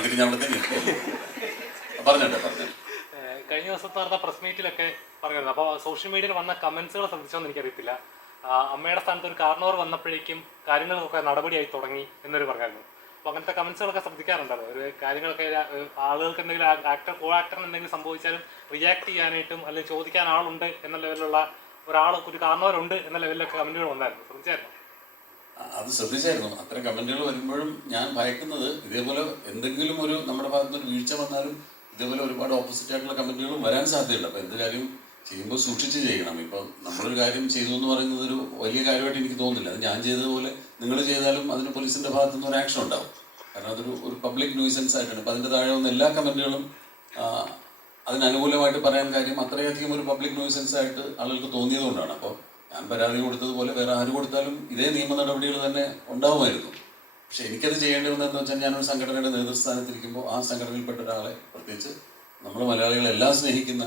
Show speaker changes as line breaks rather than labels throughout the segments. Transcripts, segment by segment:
സമയത്തേക്ക് ഞാൻ പറഞ്ഞോട്ടെ പറഞ്ഞോ
കഴിഞ്ഞ ദിവസത്തെ നടന്ന പ്രസ് മീറ്റിലൊക്കെ പറഞ്ഞിരുന്നു. അപ്പോൾ സോഷ്യൽ മീഡിയയിൽ വന്ന കമന്റ്സുകളെ ശ്രദ്ധിച്ചോന്ന് എനിക്കറിയത്തില്ല. അമ്മയുടെ സ്ഥാനത്ത് ഒരു കാരണവർ വന്നപ്പോഴേക്കും കാര്യങ്ങളൊക്കെ നടപടിയായി തുടങ്ങി എന്നൊരു പറഞ്ഞായിരുന്നു. അപ്പോൾ അങ്ങനത്തെ കമന്റ്സുകളൊക്കെ ശ്രദ്ധിക്കാറുണ്ടല്ലോ. ഒരു കാര്യങ്ങളൊക്കെ ആളുകൾക്ക് എന്തെങ്കിലും ആക്ടർ കോ ആക്ടറിന് എന്തെങ്കിലും സംഭവിച്ചാലും റിയാക്ട് ചെയ്യാനായിട്ടും അല്ലെങ്കിൽ ചോദിക്കാൻ ആളുണ്ട് എന്ന ലെവലിലുള്ള ഒരാൾ ഒരു കാരണവരുണ്ട് എന്ന ലെവലിലൊക്കെ കമന്റുകൾ വന്നായിരുന്നു. ശ്രദ്ധിച്ചായിരുന്നു?
അത് ശ്രദ്ധിച്ചായിരുന്നു. അത്തരം കമന്റുകൾ വരുമ്പോഴും ഞാൻ ഭയക്കുന്നത് ഇതേപോലെ എന്തെങ്കിലും ഒരു നമ്മുടെ ഭാഗത്ത് ഒരു വീഴ്ച വന്നാലും ഇതേപോലെ ഒരുപാട് ഓപ്പോസിറ്റ് ആയിട്ടുള്ള കമന്റുകളും വരാൻ സാധ്യതയുണ്ട്. അപ്പോൾ എന്ത് കാര്യം ചെയ്യുമ്പോൾ സൂക്ഷിച്ച് ചെയ്യണം. ഇപ്പൊ നമ്മളൊരു കാര്യം ചെയ്തു എന്ന് പറയുന്നത് ഒരു വലിയ കാര്യമായിട്ട് എനിക്ക് തോന്നുന്നില്ല. അത് ഞാൻ ചെയ്തതുപോലെ നിങ്ങൾ ചെയ്താലും അതിന് പോലീസിന്റെ ഭാഗത്തു നിന്ന് ഒരു ആക്ഷൻ ഉണ്ടാവും. കാരണം അതൊരു ഒരു പബ്ലിക് ന്യൂസൻസ് ആയിട്ടാണ്. അപ്പൊ അതിന്റെ താഴെ വന്ന എല്ലാ കമന്റുകളും അതിനനുകൂലമായിട്ട് പറയാൻ കാര്യം അത്രയധികം ഒരു പബ്ലിക് ന്യൂസൻസ് ആയിട്ട് ആളുകൾക്ക് തോന്നിയതുകൊണ്ടാണ്. അപ്പോൾ ഞാൻ പരാതി കൊടുത്തതുപോലെ വേറെ ആര് കൊടുത്താലും ഇതേ നിയമ നടപടികൾ തന്നെ ഉണ്ടാവുമായിരുന്നു. പക്ഷെ എനിക്കത് ചെയ്യേണ്ടി വന്നതെന്ന് വെച്ചാൽ ഞാനൊരു സംഘടനയുടെ നേതൃസ്ഥാനത്തിരിക്കുമ്പോൾ ആ സംഘടനയിൽപ്പെട്ട ഒരാളെ പ്രത്യേകിച്ച് നമ്മൾ മലയാളികളെല്ലാം സ്നേഹിക്കുന്ന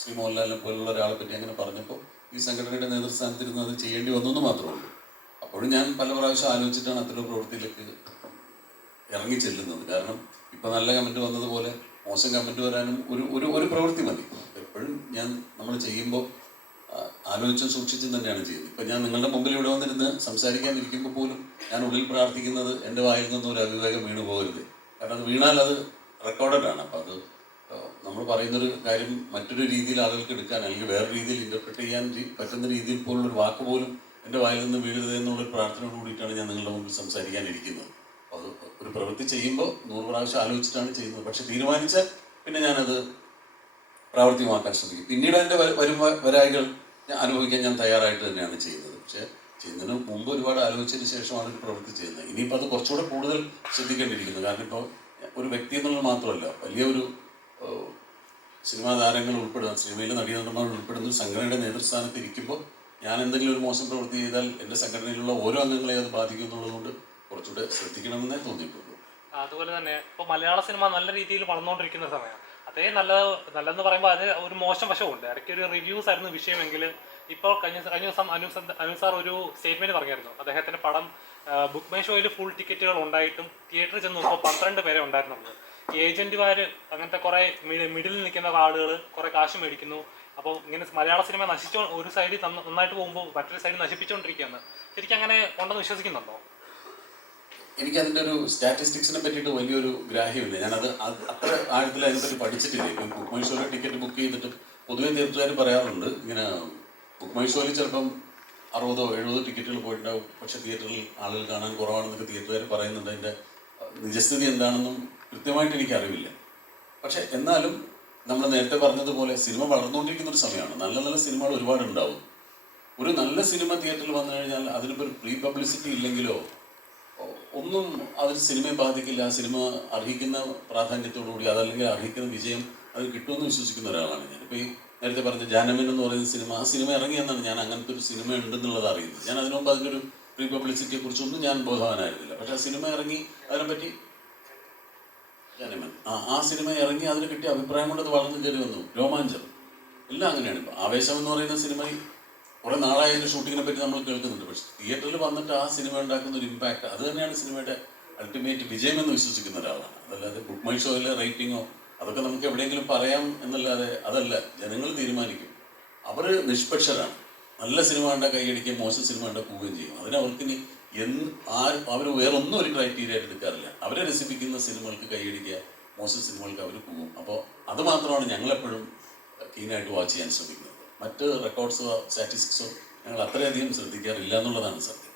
ശ്രീ മോഹൻലാലിനെ പോലുള്ള ഒരാളെ പറ്റി അങ്ങനെ പറഞ്ഞപ്പോൾ ഈ സംഘടനയുടെ നേതൃസ്ഥാനത്തിരുന്ന് അത് ചെയ്യേണ്ടി വന്നു എന്ന് മാത്രമേ ഉള്ളൂ. അപ്പോഴും ഞാൻ പല പ്രാവശ്യം ആലോചിച്ചിട്ടാണ് അത്തരം പ്രവൃത്തിയിലേക്ക് ഇറങ്ങി ചെല്ലുന്നത്. കാരണം ഇപ്പൊ നല്ല കമന്റ് വന്നതുപോലെ മോശം കമന്റ് വരാനും ഒരു ഒരു ഒരു പ്രവൃത്തി മതി. എപ്പോഴും ഞാൻ നമ്മൾ ചെയ്യുമ്പോൾ ആലോചിച്ചും സൂക്ഷിച്ചും തന്നെയാണ് ചെയ്യുന്നത്. ഇപ്പൊ ഞാൻ നിങ്ങളുടെ മുമ്പിൽ ഇവിടെ വന്നിരുന്ന് സംസാരിക്കാൻ ഇരിക്കുമ്പോൾ പോലും ഞാൻ ഉള്ളിൽ പ്രാർത്ഥിക്കുന്നത് എന്റെ വായിൽ നിന്നും ഒരു അവിവേകം വീണു പോകരുത്. കാരണം അത് വീണാൽ അത് റെക്കോർഡഡ് ആണ്. അപ്പോൾ അത് നമ്മൾ പറയുന്നൊരു കാര്യം മറ്റൊരു രീതിയിൽ ആളുകൾക്ക് എടുക്കാൻ അല്ലെങ്കിൽ വേറെ രീതിയിൽ ഇന്റർപ്രിറ്റ് ചെയ്യാൻ പറ്റുന്ന രീതിയിൽ പോലുള്ളൊരു വാക്ക് പോലും എന്റെ വായിൽ നിന്ന് വീഴരുത് എന്നുള്ളൊരു പ്രാർത്ഥനയോട് കൂടിയിട്ടാണ് ഞാൻ നിങ്ങളുടെ മുമ്പിൽ സംസാരിക്കാനിരിക്കുന്നത് അത് ഒരു പ്രവൃത്തി ചെയ്യുമ്പോൾ നൂറ് പ്രാവശ്യം ആലോചിച്ചിട്ടാണ് ചെയ്യുന്നത്. പക്ഷെ തീരുമാനിച്ചാൽ പിന്നെ ഞാനത് പ്രാവർത്തികമാക്കാൻ ശ്രമിക്കും. പിന്നീട് അതിന്റെ വരും വരായികൾ അനുഭവിക്കാൻ ഞാൻ തയ്യാറായിട്ട് തന്നെയാണ് ചെയ്യുന്നത്. പക്ഷേ ചെയ്യുന്നതിന് മുമ്പ് ഒരുപാട് ആലോചിച്ചതിന് ശേഷമാണ് ഒരു പ്രവൃത്തി ചെയ്യുന്നത്. ഇനിയിപ്പോൾ അത് കുറച്ചുകൂടെ കൂടുതൽ ശ്രദ്ധിക്കേണ്ടിയിരിക്കുന്നു. കാരണം ഇപ്പോൾ ഒരു വ്യക്തി എന്നുള്ളത് മാത്രമല്ല വലിയൊരു സിനിമാ താരങ്ങൾ ഉൾപ്പെടുന്ന സിനിമയിലെ നടീനടന്മാർ ഉൾപ്പെടുന്ന സംഘടനയുടെ നേതൃസ്ഥാനത്ത് ഇരിക്കുമ്പോൾ ഞാൻ എന്തെങ്കിലും ഒരു മോശം പ്രവൃത്തി ചെയ്താൽ എന്റെ സംഘടനയിലുള്ള ഓരോ അംഗങ്ങളെ അത് ബാധിക്കും എന്നുള്ളതുകൊണ്ട് കുറച്ചുകൂടെ ശ്രദ്ധിക്കണമെന്നേ തോന്നിയിട്ടുള്ളൂ.
അതുപോലെ തന്നെ ഇപ്പോൾ മലയാള സിനിമ നല്ല രീതിയിൽ വളർന്നുകൊണ്ടിരിക്കുന്ന സമയം. അതേ നല്ല നല്ലതെന്ന് പറയുമ്പോൾ അത് ഒരു മോശം വശമുണ്ട് ഇടയ്ക്ക് ഒരു റിവ്യൂസ് ആയിരുന്നു വിഷയമെങ്കിൽ ഇപ്പോൾ കഴിഞ്ഞ കഴിഞ്ഞ ദിവസം അനുസ അനുസാർ ഒരു സ്റ്റേറ്റ്മെന്റ് പറഞ്ഞായിരുന്നു. അദ്ദേഹത്തിന്റെ പടം ബുക്ക് മൈ ഷോയിൽ ഫുൾ ടിക്കറ്റുകൾ ഉണ്ടായിട്ടും തിയേറ്ററിൽ ചെന്ന് നോക്കുമ്പോൾ പന്ത്രണ്ട് പേരെ ഉണ്ടായിരുന്നുള്ളൂ. ഏജന്റുമാർ അങ്ങനത്തെ കുറെ മിഡിൽ നിൽക്കുന്ന ആളുകൾ കുറെ കാശ് മേടിക്കുന്നു. അപ്പോൾ ഇങ്ങനെ മലയാള സിനിമ നശിച്ചോ ഒരു സൈഡിൽ നന്നായിട്ട് പോകുമ്പോൾ മറ്റൊരു സൈഡിൽ നശിപ്പിച്ചുകൊണ്ടിരിക്കുകയാണ് ശരിക്കും അങ്ങനെ ഉണ്ടെന്ന് വിശ്വസിക്കുന്നുണ്ടോ?
എനിക്ക് അതിന്റെ ഒരു സ്റ്റാറ്റിസ്റ്റിക്സിനെ പറ്റിയിട്ട് വലിയൊരു ഗ്രാഹ്യമില്ല. ഞാനത് അത് അത്ര ആഴത്തിൽ അതിനെപ്പറ്റി പഠിച്ചിട്ടില്ല. ഇപ്പം ബുക്ക് മൈ ഷോയിൽ ടിക്കറ്റ് ബുക്ക് ചെയ്തിട്ട് പൊതുവെ തീർച്ചയായും പറയാറുണ്ട്. ഇങ്ങനെ ബുക്ക് മൈ ഷോയിൽ ചിലപ്പം അറുപതോ എഴുപതോ ടിക്കറ്റുകൾ പോയിട്ടുണ്ടാവും. പക്ഷെ തിയേറ്ററിൽ ആളുകൾ കാണാൻ കുറവാണെന്നൊക്കെ തിയേറ്ററുകാർ പറയുന്നുണ്ട്. അതിന്റെ നിജസ്ഥിതി എന്താണെന്നും കൃത്യമായിട്ട് എനിക്ക് അറിവില്ല പക്ഷെ എന്നാലും നമ്മൾ നേരത്തെ പറഞ്ഞതുപോലെ സിനിമ വളർന്നുകൊണ്ടിരിക്കുന്ന ഒരു സമയമാണ്. നല്ല നല്ല സിനിമകൾ ഒരുപാട് ഉണ്ടാവും ഒരു നല്ല സിനിമ തിയേറ്ററിൽ വന്നു കഴിഞ്ഞാൽ അതിനിപ്പോൾ പ്രീ പബ്ലിസിറ്റി ഇല്ലെങ്കിലോ ഒന്നും അതിൽ സിനിമയെ ബാധിക്കില്ല ആ സിനിമ അർഹിക്കുന്ന പ്രാധാന്യത്തോടുകൂടി അതല്ലെങ്കിൽ അർഹിക്കുന്ന വിജയം അത് കിട്ടുമെന്ന് വിശ്വസിക്കുന്ന ഒരാളാണ് ഞാൻ. ഇപ്പോൾ ഈ നേരത്തെ പറഞ്ഞ ജാനമൻ എന്ന് പറയുന്ന സിനിമ ആ സിനിമ ഇറങ്ങിയെന്നാണ് ഞാൻ അങ്ങനത്തെ ഒരു സിനിമ ഉണ്ടെന്നുള്ളത് അറിയുന്നത്. ഞാൻ അതിനു മുമ്പ് അതിന്റെ ഒരു പ്രീ പബ്ലിസിറ്റിയെ കുറിച്ചൊന്നും ഞാൻ ബോധവാനായിരുന്നില്ല. പക്ഷെ ആ സിനിമ ഇറങ്ങി അതിനെപ്പറ്റി ജാനമൻ ആ ആ സിനിമ ഇറങ്ങി അതിന് കിട്ടിയ അഭിപ്രായം കൊണ്ട് അത് വളർന്നു കയറി വന്നു. രോമാഞ്ചം. എല്ലാം അങ്ങനെയാണ്. ഇപ്പം ആവേശം എന്ന് പറയുന്ന സിനിമ കുറെ നാളായി അതിന്റെ ഷൂട്ടിങ്ങിനെ പറ്റി നമ്മൾ കേൾക്കുന്നുണ്ട്. പക്ഷെ തിയേറ്ററിൽ വന്നിട്ട് ആ സിനിമ ഉണ്ടാക്കുന്ന ഒരു ഇമ്പാക്ട് അത് തന്നെയാണ് സിനിമയുടെ അൾട്ടിമേറ്റ് വിജയം എന്ന് വിശ്വസിക്കുന്ന ഒരാളാണ്. അതല്ലാതെ ബുക്ക് മൈ ഷോയിലെ റേറ്റിങ്ങോ അതൊക്കെ നമുക്ക് എവിടെയെങ്കിലും പറയാം എന്നല്ലാതെ അതല്ല. ജനങ്ങൾ തീരുമാനിക്കും. അവർ നിഷ്പക്ഷരാണ്. നല്ല സിനിമ കണ്ട കൈയടിക്കുകയും മോശം സിനിമ കണ്ട പോവുകയും ചെയ്യും. അതിന് അവർക്ക് ഇനി എന്ന് ആ അവർ വേറൊന്നും ഒരു ക്രൈറ്റീരിയ എടുക്കാറില്ല. അവരെ രസിപ്പിക്കുന്ന സിനിമകൾക്ക് കൈയടിക്കുക മോശം സിനിമകൾക്ക് അവർ പോകും അപ്പോൾ അത് മാത്രമാണ് ഞങ്ങളെപ്പോഴും കീനായിട്ട് വാച്ച് ചെയ്യാൻ ശ്രമിക്കുന്നത്. മറ്റ് റെക്കോർഡ്സോ സ്റ്റാറ്റിസ്റ്റിക്സോ ഞങ്ങൾ അത്രയധികം ശ്രദ്ധിക്കാറില്ല എന്നുള്ളതാണ് സത്യം.